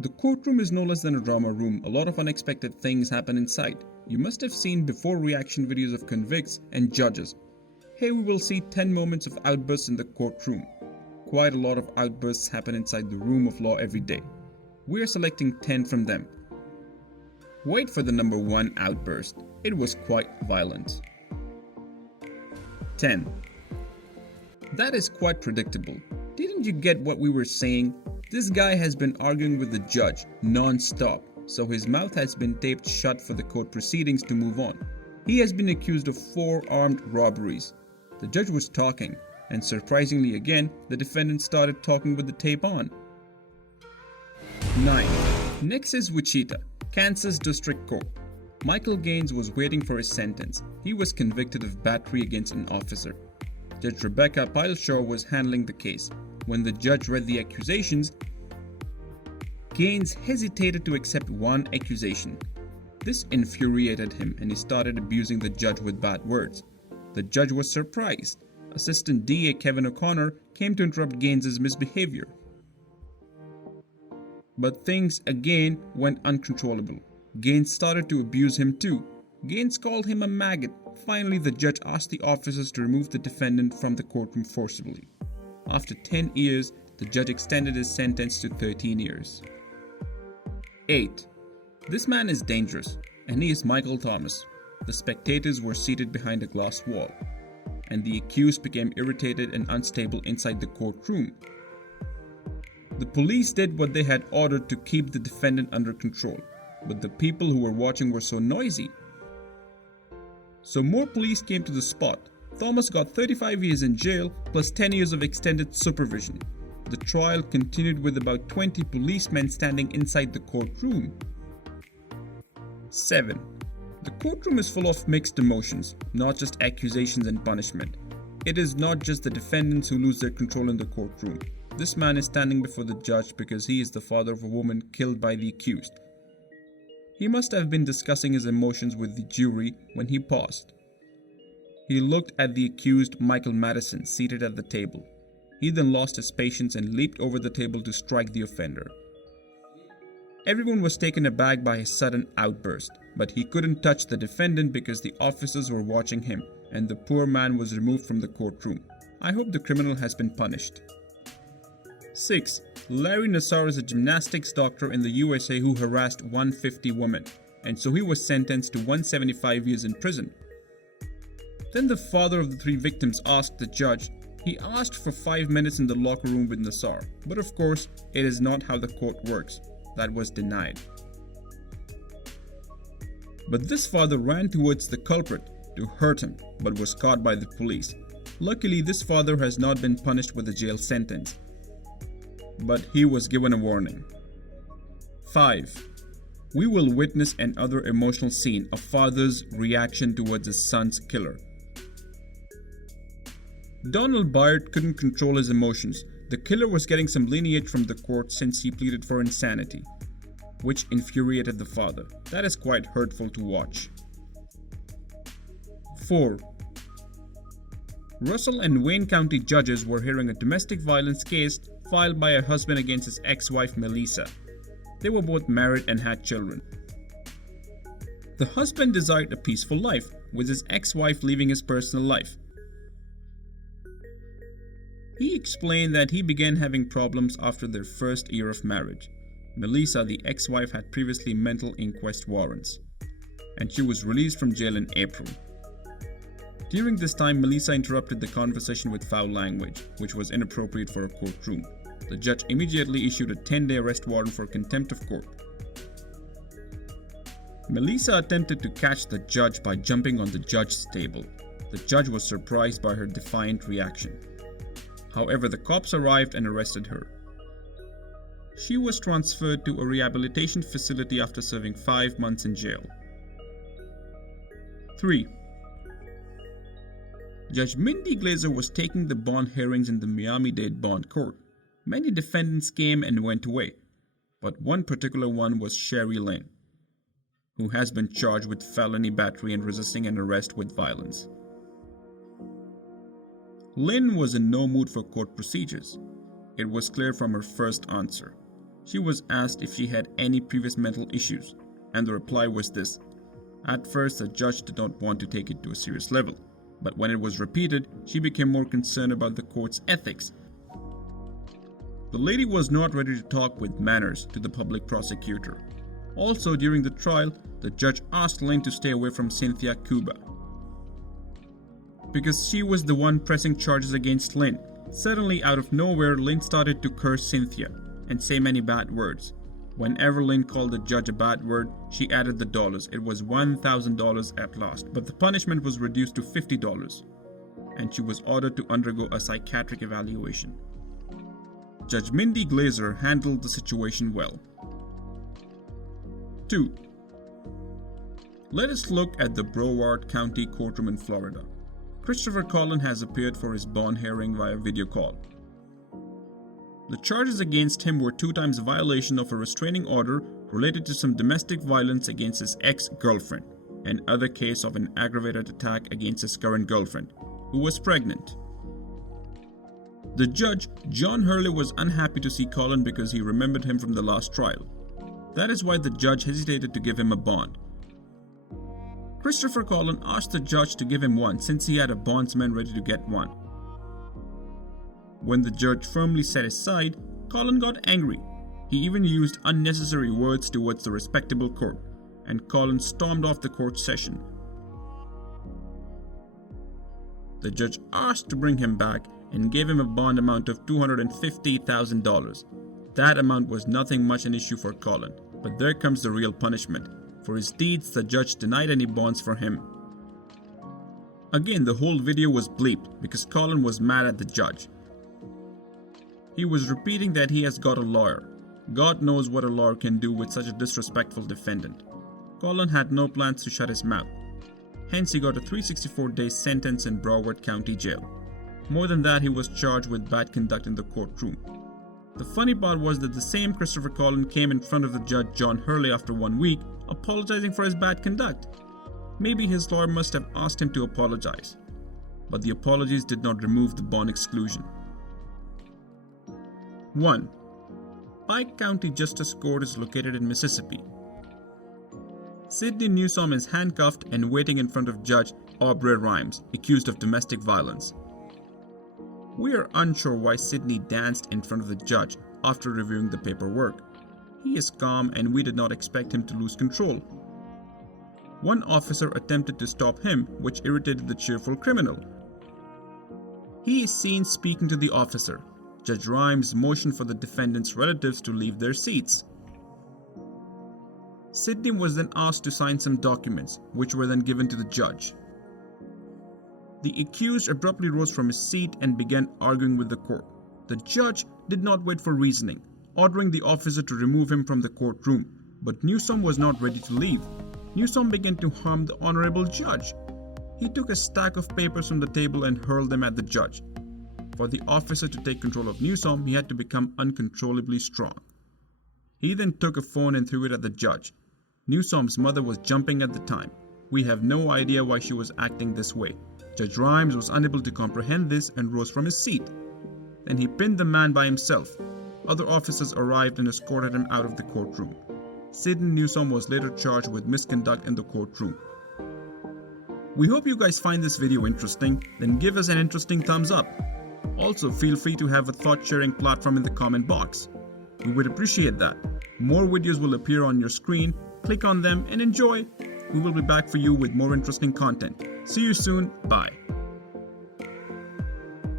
The courtroom is no less than a drama room. A lot of unexpected things happen inside. You must have seen before reaction videos of convicts and judges. Here we will see 10 moments of outbursts in the courtroom. Quite a lot of outbursts happen inside the room of law every day. We are selecting 10 from them. Wait for the number 1 outburst. It was quite violent. 10. That is quite predictable. Didn't you get what we were saying? This guy has been arguing with the judge non-stop, so his mouth has been taped shut for the court proceedings to move on. He has been accused of 4 armed robberies. The judge was talking, and surprisingly again, the defendant started talking with the tape on. 9. Next is Wichita, Kansas District Court. Michael Gaines was waiting for his sentence. He was convicted of battery against an officer. Judge Rebecca Pileshaw was handling the case. When the judge read the accusations, Gaines hesitated to accept one accusation. This infuriated him and he started abusing the judge with bad words. The judge was surprised. Assistant DA Kevin O'Connor came to interrupt Gaines's misbehavior. But things again went uncontrollable. Gaines started to abuse him too. Gaines called him a maggot. Finally, the judge asked the officers to remove the defendant from the courtroom forcibly. After 10 years, the judge extended his sentence to 13 years. 8. This man is dangerous, and he is Michael Thomas. The spectators were seated behind a glass wall, and the accused became irritated and unstable inside the courtroom. The police did what they had ordered to keep the defendant under control, but the people who were watching were so noisy. So more police came to the spot. Thomas got 35 years in jail plus 10 years of extended supervision. The trial continued with about 20 policemen standing inside the courtroom. 7. The courtroom is full of mixed emotions, not just accusations and punishment. It is not just the defendants who lose their control in the courtroom. This man is standing before the judge because he is the father of a woman killed by the accused. He must have been discussing his emotions with the jury when he paused. He looked at the accused, Michael Madison, seated at the table. He then lost his patience and leaped over the table to strike the offender. Everyone was taken aback by his sudden outburst, but he couldn't touch the defendant because the officers were watching him, and the poor man was removed from the courtroom. I hope the criminal has been punished. 6. Larry Nassar is a gymnastics doctor in the USA who harassed 150 women, and so he was sentenced to 175 years in prison. Then the father of the 3 victims asked the judge. He asked for 5 minutes in the locker room with Nassar, but of course, it is not how the court works. That was denied. But this father ran towards the culprit to hurt him, but was caught by the police. Luckily, this father has not been punished with a jail sentence, but he was given a warning. 5. We will witness another emotional scene, a father's reaction towards his son's killer. Donald Byrd couldn't control his emotions. The killer was getting some lineage from the court since he pleaded for insanity, which infuriated the father. That is quite hurtful to watch. 4. Russell and Wayne County judges were hearing a domestic violence case filed by a husband against his ex-wife Melissa. They were both married and had children. The husband desired a peaceful life, with his ex-wife leaving his personal life. He explained that he began having problems after their first year of marriage. Melissa, the ex-wife, had previously mental inquest warrants, and she was released from jail in April. During this time, Melissa interrupted the conversation with foul language, which was inappropriate for a courtroom. The judge immediately issued a 10-day arrest warrant for contempt of court. Melissa attempted to catch the judge by jumping on the judge's table. The judge was surprised by her defiant reaction. However, the cops arrived and arrested her. She was transferred to a rehabilitation facility after serving 5 months in jail. 3. Judge Mindy Glazer was taking the bond hearings in the Miami-Dade Bond Court. Many defendants came and went away, but one particular one was Sherry Lynn, who has been charged with felony battery and resisting an arrest with violence. Lynn was in no mood for court procedures. It was clear from her first answer. She was asked if she had any previous mental issues, and the reply was this. At first, the judge did not want to take it to a serious level, but when it was repeated, she became more concerned about the court's ethics. The lady was not ready to talk with manners to the public prosecutor. Also, during the trial, the judge asked Lynn to stay away from Cynthia Cuba, because she was the one pressing charges against Lynn. Suddenly, out of nowhere, Lynn started to curse Cynthia and say many bad words. Whenever Lynn called the judge a bad word, she added the dollars. It was $1,000 at last, but the punishment was reduced to $50, and she was ordered to undergo a psychiatric evaluation. Judge Mindy Glazer handled the situation well. 2. Let us look at the Broward County courtroom in Florida. Christopher Collin has appeared for his bond hearing via video call. The charges against him were 2 times violation of a restraining order related to some domestic violence against his ex-girlfriend, and other case of an aggravated attack against his current girlfriend, who was pregnant. The judge, John Hurley, was unhappy to see Collin because he remembered him from the last trial. That is why the judge hesitated to give him a bond. Christopher Collin asked the judge to give him one since he had a bondsman ready to get one. When the judge firmly set his side, Collin got angry. He even used unnecessary words towards the respectable court, and Collin stormed off the court session. The judge asked to bring him back and gave him a bond amount of $250,000. That amount was nothing much an issue for Collin, but there comes the real punishment. For his deeds, the judge denied any bonds for him. Again, the whole video was bleeped because Collin was mad at the judge. He was repeating that he has got a lawyer. God knows what a lawyer can do with such a disrespectful defendant. Collin had no plans to shut his mouth. Hence, he got a 364-day sentence in Broward County Jail. More than that, he was charged with bad conduct in the courtroom. The funny part was that the same Christopher Collin came in front of the judge John Hurley after 1 week, apologizing for his bad conduct. Maybe his lawyer must have asked him to apologize. But the apologies did not remove the bond exclusion. 1. Pike County Justice Court is located in Mississippi. Sidney Newsom is handcuffed and waiting in front of Judge Aubrey Rimes, accused of domestic violence. We are unsure why Sidney danced in front of the judge after reviewing the paperwork. He is calm and we did not expect him to lose control. One officer attempted to stop him, which irritated the cheerful criminal. He is seen speaking to the officer. Judge Rimes motioned for the defendant's relatives to leave their seats. Sidney was then asked to sign some documents, which were then given to the judge. The accused abruptly rose from his seat and began arguing with the court. The judge did not wait for reasoning, ordering the officer to remove him from the courtroom, but Newsom was not ready to leave. Newsom began to harm the honorable judge. He took a stack of papers from the table and hurled them at the judge. For the officer to take control of Newsom, he had to become uncontrollably strong. He then took a phone and threw it at the judge. Newsom's mother was jumping at the time. We have no idea why she was acting this way. Judge Rimes was unable to comprehend this and rose from his seat. Then he pinned the man by himself. Other officers arrived and escorted him out of the courtroom. Sidney Newsom was later charged with misconduct in the courtroom. We hope you guys find this video interesting, then give us an interesting thumbs up. Also, feel free to have a thought-sharing platform in the comment box. We would appreciate that. More videos will appear on your screen. Click on them and enjoy. We will be back for you with more interesting content. See you soon. Bye.